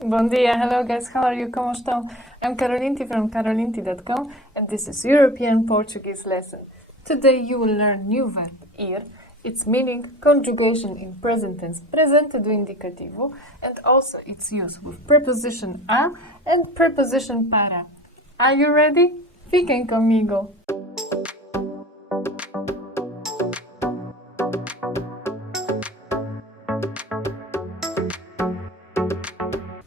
Bom dia, hello guys, how are you? ¿Cómo estão? I'm Karolinti from karolinti.com and this is European Portuguese lesson. Today you will learn new verb ir, its meaning, conjugation in present tense, presente do indicativo, and also its use with preposition a and preposition para. Are you ready? Fiquem comigo!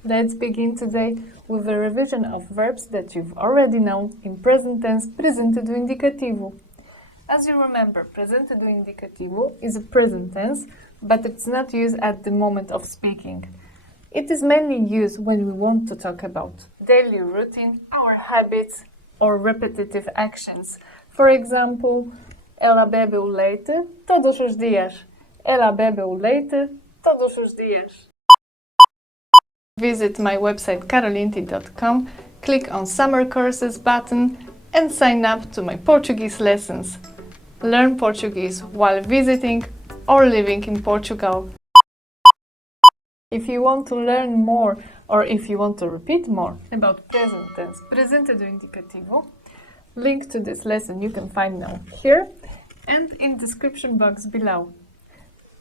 Let's begin today with a revision of verbs that you've already known in present tense, presente do indicativo. As you remember, presente do indicativo is a present tense, but it's not used at the moment of speaking. It is mainly used when we want to talk about daily routine, our habits, or repetitive actions. For example, ela bebe o leite todos os dias. Ela bebe o leite todos os dias. Visit my website karolinti.com, click on Summer Courses button and sign up to my Portuguese lessons. Learn Portuguese while visiting or living in Portugal. If you want to learn more or if you want to repeat more about present tense, presente do indicativo, link to this lesson you can find now here and in description box below.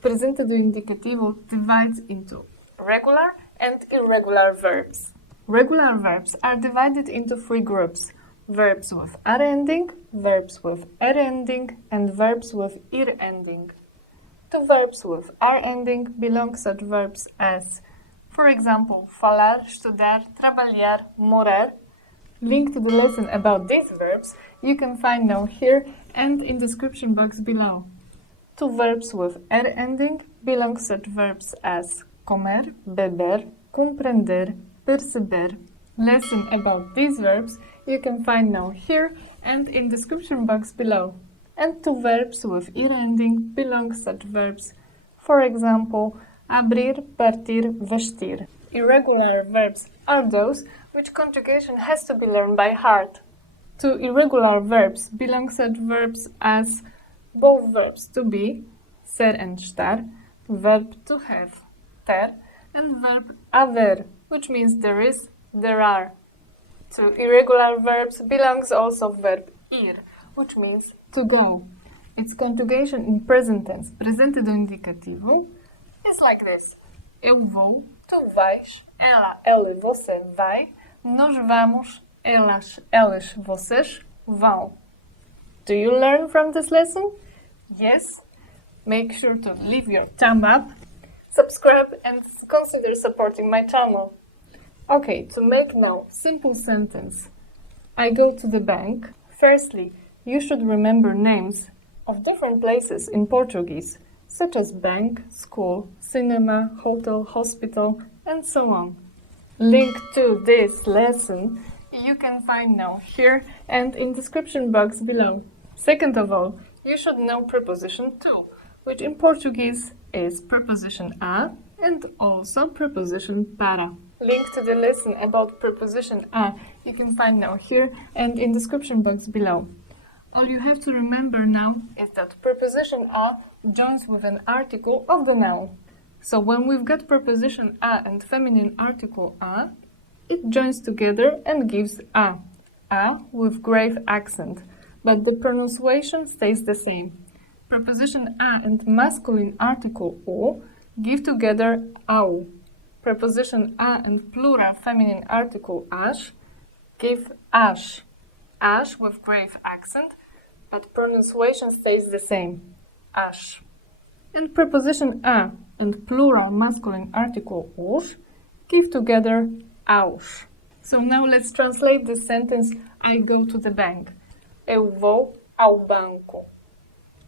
Presente do indicativo divides into regular and irregular verbs. Regular verbs are divided into three groups: verbs with ar ending, verbs with er ending, and verbs with ir ending. To verbs with ar ending belong such verbs as, for example, falar, estudar, trabalhar, morar. Link to the lesson about these verbs you can find now here and in description box below. To verbs with er ending belong such verbs as comer, beber, compreender, perceber. Lesson about these verbs you can find now here and in description box below. And to verbs with ir ending belong such verbs, for example, abrir, partir, vestir. Irregular verbs are those which conjugation has to be learned by heart. To irregular verbs belong such verbs as both verbs to be, ser and estar, verb to have, ter, and verb haver, which means there is, there are. To irregular verbs belongs also verb ir, which means to go. Its conjugation in present tense, presente do indicativo, is like this. Eu vou, tu vais, ela, você vai, nós vamos, elas, vocês vão. Do you learn from this lesson? Yes? Make sure to leave your thumb up, subscribe and consider supporting my channel. Okay, to make now simple sentence. I go to the bank. Firstly, you should remember names of different places in Portuguese, such as bank, school, cinema, hotel, hospital, and so on. Link to this lesson you can find now here and in description box below. Second of all, you should know preposition to, which in Portuguese is preposition a and also preposition para. Link to the lesson about preposition a you can find now here and in description box below. All you have to remember now is that preposition a joins with an article of the noun. So when we've got preposition a and feminine article a, it joins together and gives a with grave accent, but the pronunciation stays the same. Preposition a and masculine article o give together au. Preposition a and plural feminine article ash give ash. Ash with grave accent, but pronunciation stays the same. Ash. And preposition a and plural masculine article os give together aus. So now let's translate the sentence I go to the bank. Eu vou ao banco.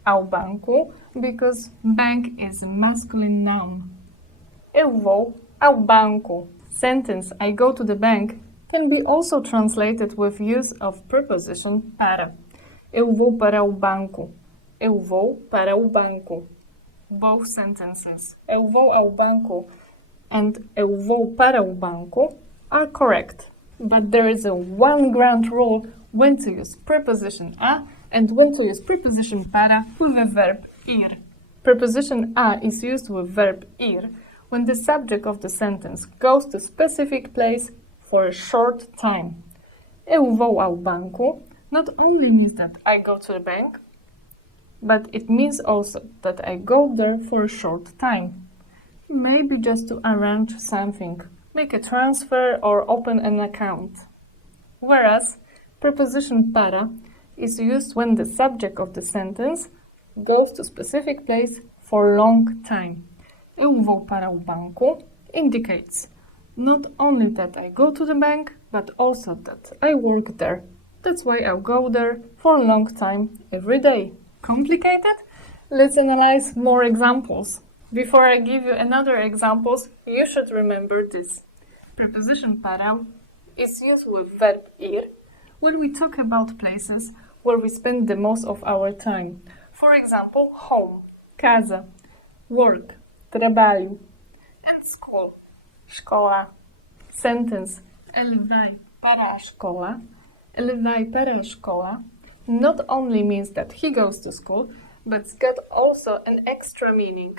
Ao banco, because bank is a masculine noun. Eu vou ao banco. Sentence I go to the bank can be also translated with use of preposition para. Eu vou para o banco. Eu vou para o banco. Both sentences, eu vou ao banco and eu vou para o banco, are correct. But there is a one ground rule when to use preposition a and when to use preposition para with the verb ir. Preposition a is used with verb ir when the subject of the sentence goes to a specific place for a short time. Eu vou ao banco not only means that I go to the bank, but it means also that I go there for a short time. Maybe just to arrange something, make a transfer or open an account. Whereas preposition para is used when the subject of the sentence goes to a specific place for a long time. Eu vou para o banco indicates not only that I go to the bank, but also that I work there. That's why I'll go there for a long time every day. Complicated? Let's analyze more examples. Before I give you another examples, you should remember this. Preposition para is used with verb ir when we talk about places where we spend the most of our time. For example, home, casa, work, trabalho, and school, escola. Sentence, ele vai para a escola, ele vai para a escola, not only means that he goes to school, but it's got also an extra meaning.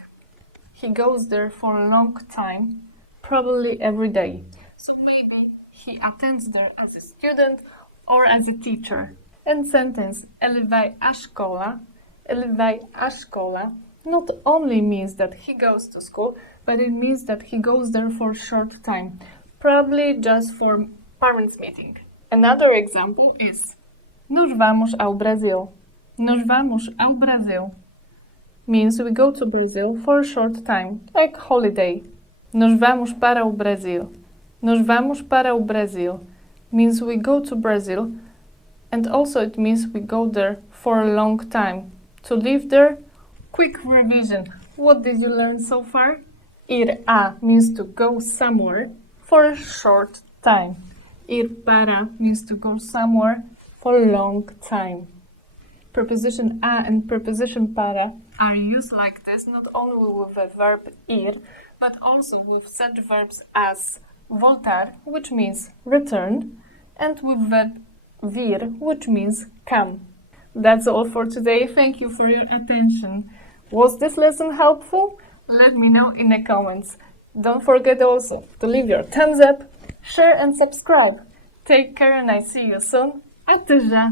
He goes there for a long time, probably every day. So maybe he attends there as a student or as a teacher. And sentence, ele vai à escola, not only means that he goes to school, but it means that he goes there for a short time, probably just for parents' meeting. Another example is, nós vamos ao Brasil. Nós vamos ao Brasil means we go to Brazil for a short time, like holiday. Nós vamos para o Brasil. Nós vamos para o Brasil means we go to Brazil, and also it means we go there for a long time. To live there, quick revision. What did you learn so far? Ir a means to go somewhere for a short time. Ir para means to go somewhere for a long time. Preposition a and preposition para are used like this not only with the verb ir, but also with such verbs as voltar, which means return, and with verb vir, which means come. That's all for today. Thank you for your attention. Was this lesson helpful? Let me know in the comments. Don't forget also to leave your thumbs up, share and subscribe. Take care and I see you soon. Até já!